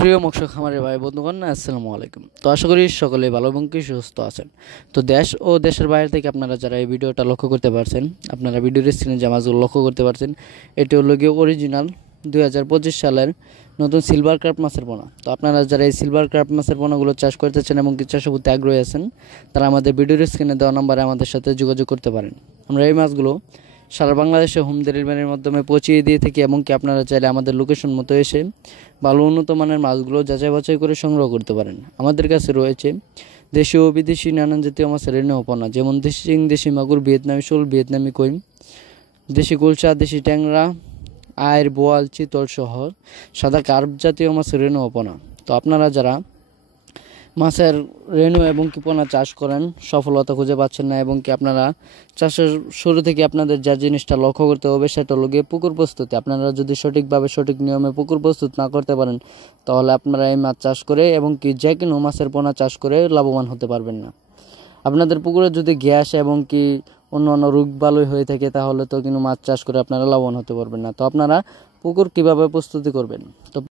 প্রিয় মৎস্য খামারি ভাই বন্ধুগণ, আসসালামু আলাইকুম। তো আশা করি সকলে ভালো এবং কি সুস্থ আছেন। তো দেশ ও দেশের বাইরে থেকে আপনারা যারা এই ভিডিওটা লক্ষ্য করতে পারছেন, আপনারা ভিডিওর স্ক্রিনে যে মাছগুলো লক্ষ্য করতে পারছেন, এটি হলো গিয়ে অরিজিনাল 2025 সালের নতুন সিলভার কার্প মাছের পোনা। তো আপনারা যারা এই সিলভার কার্প মাছের পোনাগুলো চাষ করতেছেন এবং কি চাষের প্রতি আগ্রহী আছেন, তারা আমাদের ভিডিওর স্ক্রিনে দেওয়া নম্বরে আমাদের সাথে যোগাযোগ করতে পারেন। আমরা এই মাছগুলো সারা বাংলাদেশে হোম ডেলিভারির মাধ্যমে পৌঁছিয়ে দিয়ে থাকি এবং কি আপনারা চাইলে আমাদের লোকেশন মতো এসে ভালো উন্নত মানের মাছগুলো যাচাই বাছাই করে সংগ্রহ করতে পারেন। আমাদের কাছে রয়েছে দেশীয় ও বিদেশি নানান জাতীয় মাছের রেণু পোনা, যেমন দেশি শিং, দেশি মাগুর, ভিয়েতনামি শোল, ভিয়েতনামি কই, দেশি গুলশা, দেশি ট্যাংরা, আয়ের, বোয়াল, চিতল সহ সাদা কার্প জাতীয় মাছের রেণু পোনা। তো আপনারা যারা মাছের রেণু এবং কি পোনা চাষ করেন, সফলতা খুঁজে পাচ্ছেন না এবং কি আপনারা চাষের শুরু থেকে আপনাদের যা জিনিসটা লক্ষ্য করতে হবে সেটা হলো গিয়ে পুকুর প্রস্তুতি। আপনারা যদি সঠিকভাবে সঠিক নিয়মে পুকুর প্রস্তুত না করতে পারেন, তাহলে আপনারা এই মাছ চাষ করে এবং কি যে কোনো মাছের পোনা চাষ করে লাভবান হতে পারবেন না। আপনাদের পুকুরে যদি গ্যাস এবং কি অন্যান্য রোগ বালাই হয়ে থাকে, তাহলে তো কিন্তু মাছ চাষ করে আপনারা লাভবান হতে পারবেন না। তো আপনারা পুকুর কিভাবে প্রস্তুতি করবেন, তো